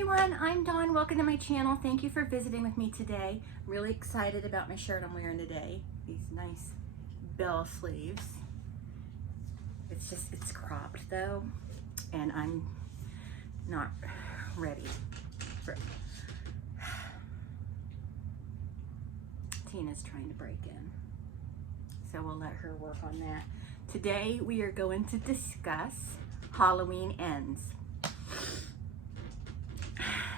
everyone, I'm Dawn. Welcome to my channel. Thank you for visiting with me today. I'm really excited about my shirt I'm wearing today. These nice bell sleeves. It's cropped though, and I'm not ready for it. Tina's trying to break in, so we'll let her work on that. Today we are going to discuss Halloween Ends.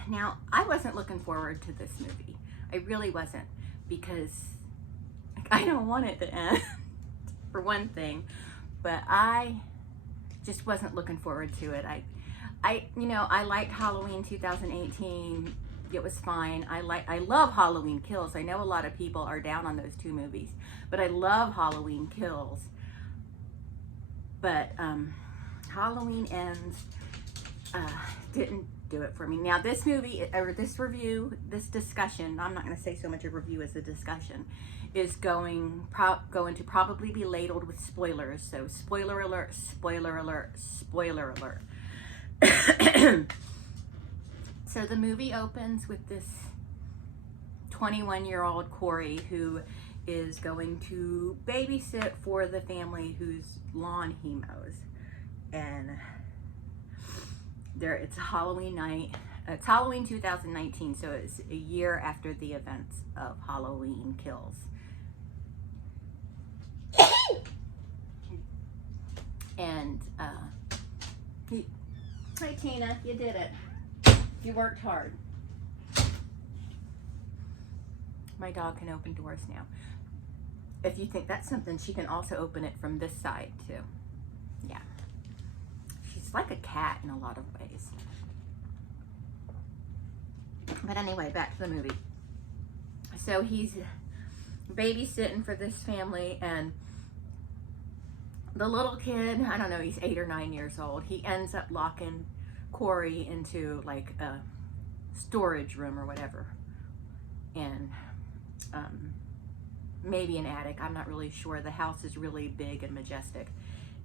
Now, I wasn't looking forward to this movie. I really wasn't, because I don't want it to end, for one thing, but I just wasn't looking forward to it. I liked Halloween 2018. It was fine. I love Halloween Kills. I know a lot of people are down on those two movies, but I love Halloween Kills. But Halloween Ends didn't do it for me. Now this movie, or this review, this discussion, I'm not going to say so much a review as a discussion, is going to probably be ladled with spoilers. So spoiler alert, spoiler alert, spoiler alert. So the movie opens with this 21-year-old Corey who is going to babysit for the family whose lawn he mows. And it's a Halloween night. It's Halloween 2019, so it's a year after the events of Halloween Kills. And hi Tina, you did it. You worked hard. My dog can open doors now. If you think that's something, she can also open it from this side too. Yeah. She's like a cat in a lot of ways. But anyway, back to the movie. So he's babysitting for this family, and the little kid, I don't know, he's 8 or 9 years old. He ends up locking Corey into like a storage room or whatever. And maybe an attic, I'm not really sure. The house is really big and majestic.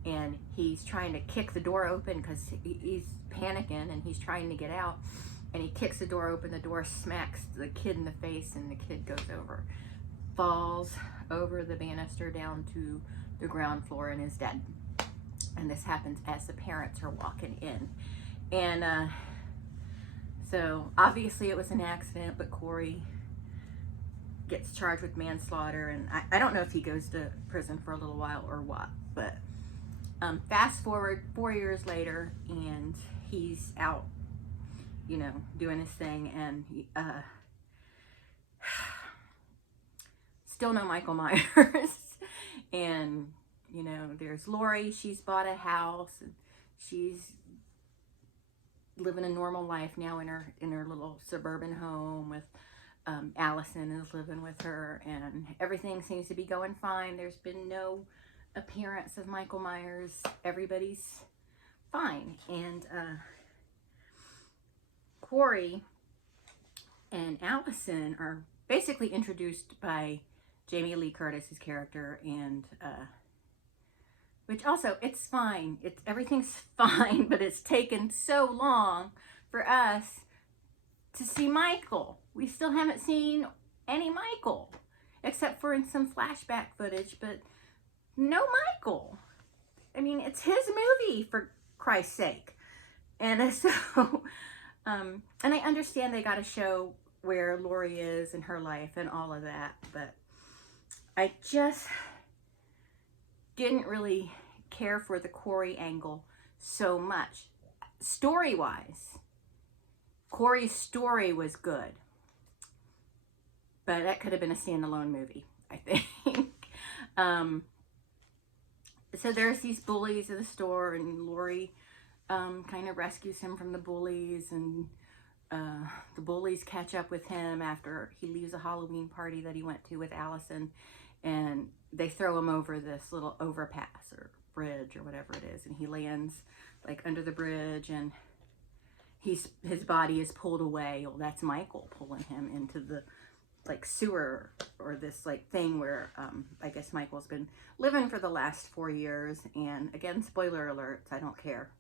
And he's trying to kick the door open because he's panicking and he's trying to get out. And he kicks the door open, the door smacks the kid in the face, and the kid goes over, falls over the banister down to the ground floor and is dead. And this happens as the parents are walking in. And so obviously it was an accident, but Corey gets charged with manslaughter, and I don't know if he goes to prison for a little while or what, but fast forward 4 years later, and he's out, you know, doing his thing, and he, still no Michael Myers. And you know, there's Lori. She's bought a house, and she's living a normal life now in her little suburban home with Allison is living with her, and everything seems to be going fine. There's been no appearance of Michael Myers. Everybody's fine. And Corey and Allison are basically introduced by Jamie Lee Curtis's character, and which also, it's fine. Everything's fine, but it's taken so long for us to see Michael. We still haven't seen any Michael, except for in some flashback footage, but no Michael. I mean, it's his movie, for Christ's sake. And so, and I understand they got to show where Lori is in her life and all of that, but I just didn't really care for the Corey angle so much. Story-wise, Corey's story was good, but that could have been a standalone movie, I think. So there's these bullies at the store, and Lori kind of rescues him from the bullies, and the bullies catch up with him after he leaves a Halloween party that he went to with Allison, and they throw him over this little overpass or bridge or whatever it is, and he lands like under the bridge, and his body is pulled away. Well, that's Michael pulling him into the like sewer, or this like thing where I guess Michael's been living for the last 4 years. And again, spoiler alerts, I don't care.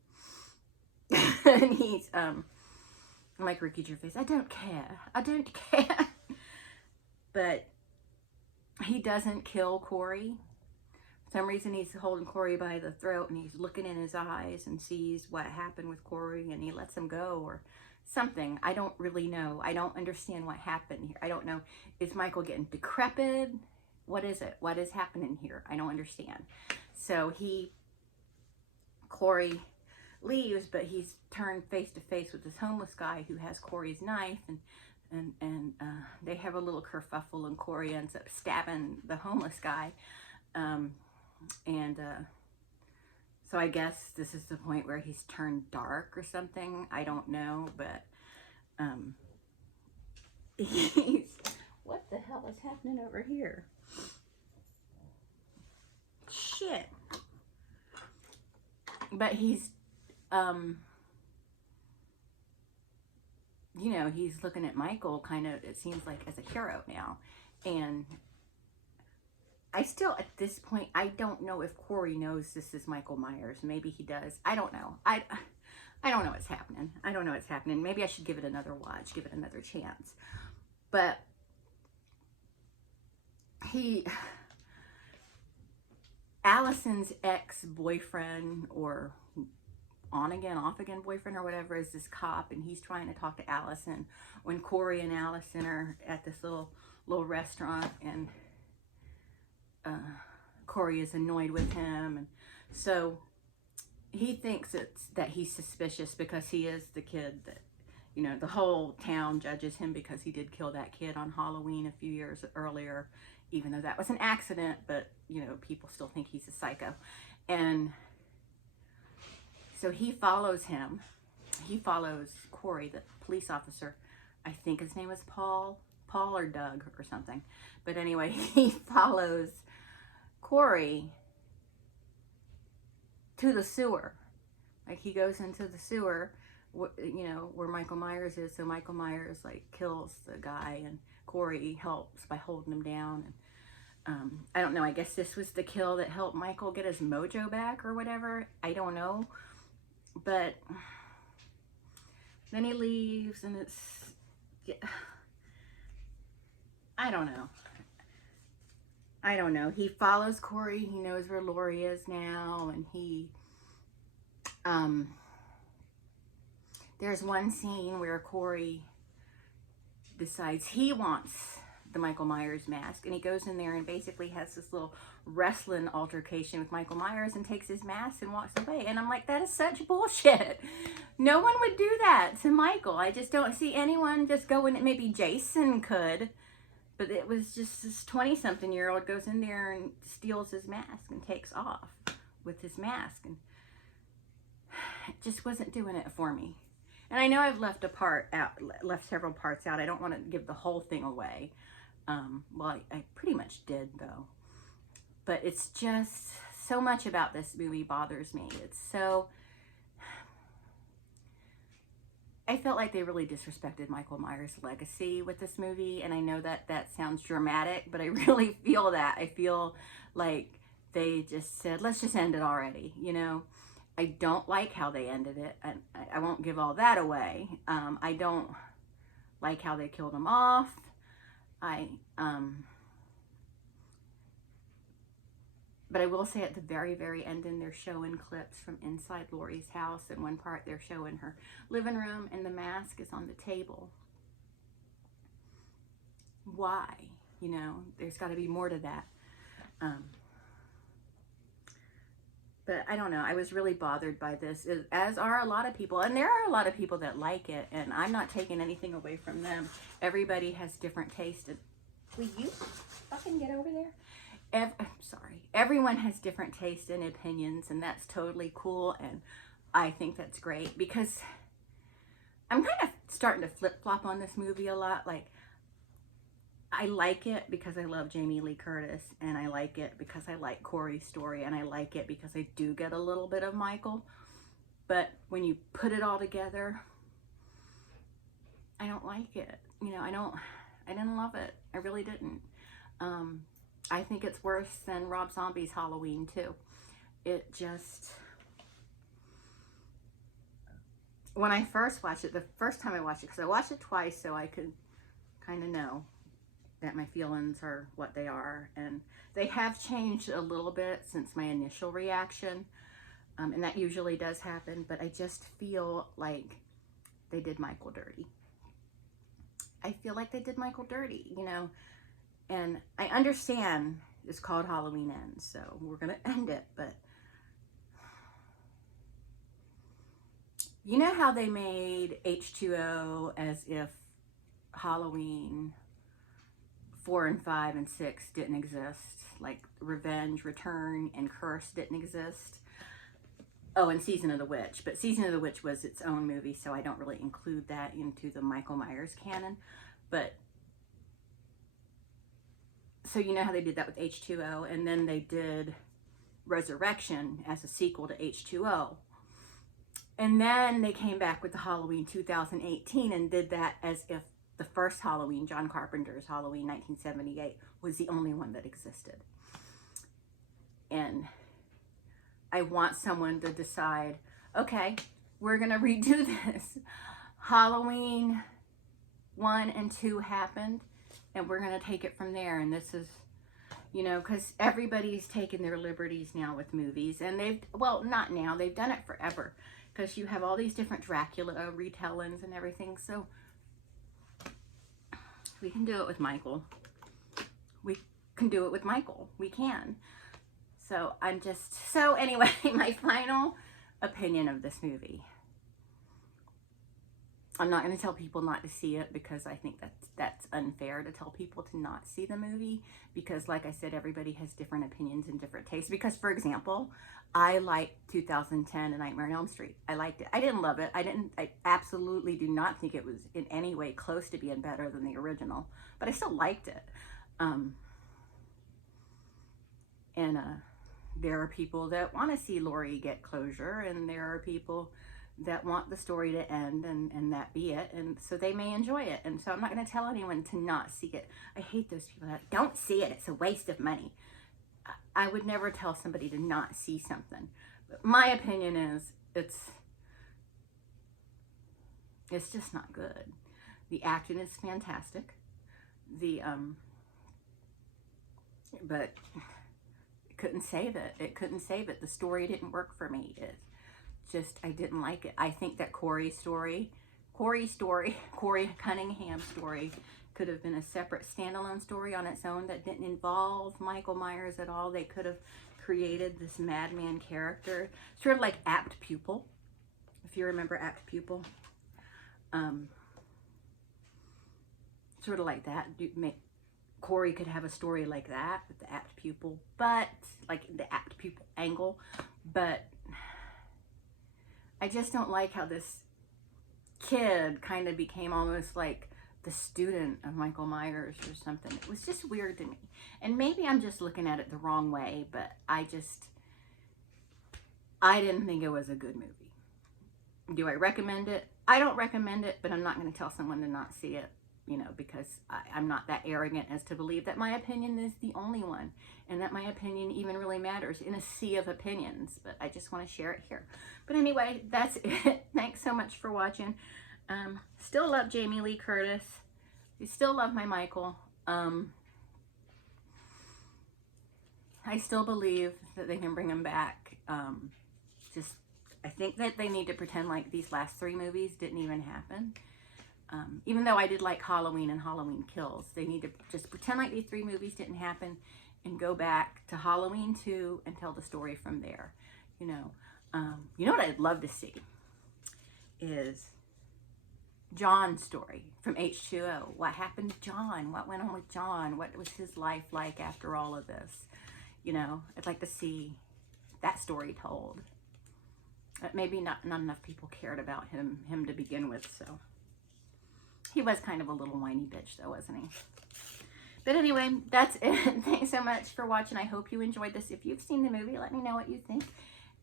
And he's I'm like Ricky Gervais, I don't care. I don't care. But he doesn't kill Corey. For some reason he's holding Corey by the throat and he's looking in his eyes and sees what happened with Corey and he lets him go or something. I don't really know. I don't understand what happened here. I don't know. Is Michael getting decrepit? What is it? What is happening here? I don't understand. So Corey leaves, but he's turned face to face with this homeless guy who has Corey's knife, and they have a little kerfuffle, and Corey ends up stabbing the homeless guy. So I guess this is the point where he's turned dark or something. I don't know, but what the hell is happening over here? Shit. But he's you know, he's looking at Michael kind of, it seems like, as a hero now. And I still, at this point, I don't know if Corey knows this is Michael Myers. Maybe he does. I don't know. I don't know what's happening. I don't know what's happening. Maybe I should give it another watch, give it another chance. But Allison's ex-boyfriend, or on again, off again boyfriend or whatever, is this cop, and he's trying to talk to Allison when Corey and Allison are at this little restaurant, and Corey is annoyed with him, and so he thinks that he's suspicious because he is the kid that, you know, the whole town judges him because he did kill that kid on Halloween a few years earlier, even though that was an accident, but, you know, people still think he's a psycho. And so he follows him. He follows Corey, the police officer. I think his name was Paul or Doug or something. But anyway, he follows Corey to the sewer. Like, he goes into the sewer, you know, where Michael Myers is. So Michael Myers, like, kills the guy, and Corey helps by holding him down. And I don't know. I guess this was the kill that helped Michael get his mojo back or whatever. I don't know. But then he leaves, and it's, yeah, I don't know. I don't know. He follows Corey. He knows where Laurie is now, and there's one scene where Corey decides he wants the Michael Myers mask, and he goes in there and basically has this little wrestling altercation with Michael Myers and takes his mask and walks away. And I'm like, that is such bullshit. No one would do that to Michael. I just don't see anyone just going. Maybe Jason could, but it was just this 20-something-year-old goes in there and steals his mask and takes off with his mask, and it just wasn't doing it for me. And I know I've left several parts out. I don't want to give the whole thing away. Well, I pretty much did, though. But it's just, so much about this movie bothers me. It's so, I felt like they really disrespected Michael Myers' legacy with this movie. And I know that sounds dramatic, but I really feel that. I feel like they just said, let's just end it already, you know? I don't like how they ended it, and I won't give all that away. I don't like how they killed him off. But I will say at the very, very end, they're showing clips from inside Laurie's house. In one part, they're showing her living room, and the mask is on the table. Why? You know, there's got to be more to that. But I don't know. I was really bothered by this, as are a lot of people. And there are a lot of people that like it, and I'm not taking anything away from them. Everybody has different taste. Will you fucking get over there? I'm sorry. Everyone has different taste and opinions, and that's totally cool, and I think that's great, because I'm kind of starting to flip-flop on this movie a lot. Like, I like it because I love Jamie Lee Curtis, and I like it because I like Corey's story, and I like it because I do get a little bit of Michael. But when you put it all together, I don't like it. You know, I didn't love it. I really didn't. I think it's worse than Rob Zombie's Halloween too. It just, when I first watched it, the first time I watched it, because I watched it twice so I could kind of know that my feelings are what they are, and they have changed a little bit since my initial reaction, and that usually does happen, but I just feel like they did Michael dirty. I feel like they did Michael dirty, you know, and I understand it's called Halloween Ends, so we're gonna end it, but you know how they made H2O as if Halloween 4 and 5 and 6 didn't exist, like Revenge, Return, and Curse didn't exist. Oh, and Season of the Witch, but Season of the Witch was its own movie, so I don't really include that into the Michael Myers canon. But so you know how they did that with H2O, and then they did Resurrection as a sequel to H2O. And then they came back with the Halloween 2018 and did that as if the first Halloween, John Carpenter's Halloween 1978, was the only one that existed. And I want someone to decide, okay, we're gonna redo this. Halloween 1 and 2 happened, and we're gonna take it from there. And this is, you know, because everybody's taken their liberties now with movies, and they've, well, not now, they've done it forever, because you have all these different Dracula retellings and everything. So we can do it with Michael. We can do it with Michael. We can. So I'm just, so anyway, my final opinion of this movie. I'm not going to tell people not to see it, because I think that's unfair to tell people to not see the movie, because like I said, everybody has different opinions and different tastes. Because for example, I liked 2010 A Nightmare on Elm Street. I liked it. I didn't love it. I absolutely do not think it was in any way close to being better than the original, but I still liked it. There are people that want to see Laurie get closure, and there are people that want the story to end and that be it, and so they may enjoy it. And so I'm not going to tell anyone to not see it. I hate those people that don't see it, it's a waste of money. I would never tell somebody to not see something, but my opinion is it's just not good. The acting is fantastic, but it couldn't save it. It couldn't save it. The story didn't work for me. I didn't like it. I think that Corey Cunningham's story could have been a separate standalone story on its own that didn't involve Michael Myers at all. They could have created this madman character, sort of like Apt Pupil, if you remember Apt Pupil. Sort of like that. Corey could have a story like that with the Apt Pupil, but like the Apt Pupil angle, but I just don't like how this kid kind of became almost like the student of Michael Myers or something. It was just weird to me. And maybe I'm just looking at it the wrong way, but I didn't think it was a good movie. Do I recommend it? I don't recommend it, but I'm not going to tell someone to not see it, you know, because I'm not that arrogant as to believe that my opinion is the only one, and that my opinion even really matters in a sea of opinions. But I just want to share it here. But anyway, that's it. Thanks so much for watching. Still love Jamie Lee Curtis. I still love my Michael. I still believe that they can bring him back. I think that they need to pretend like these last 3 movies didn't even happen. Even though I did like Halloween and Halloween Kills, they need to just pretend like these 3 movies didn't happen and go back to Halloween 2 and tell the story from there. You know what I'd love to see is John's story from H2O. What happened to John? What went on with John? What was his life like after all of this? You know, I'd like to see that story told. But maybe not enough people cared about him to begin with, so. He was kind of a little whiny bitch though, wasn't he? But anyway, that's it. Thanks so much for watching. I hope you enjoyed this. If you've seen the movie, let me know what you think.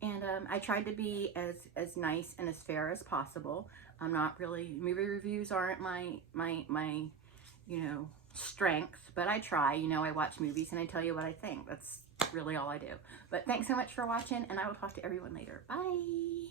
And I tried to be as nice and as fair as possible. I'm not really, movie reviews aren't my you know, strength, but I try. You know, I watch movies and I tell you what I think. That's really all I do. But thanks so much for watching, and I will talk to everyone later. Bye.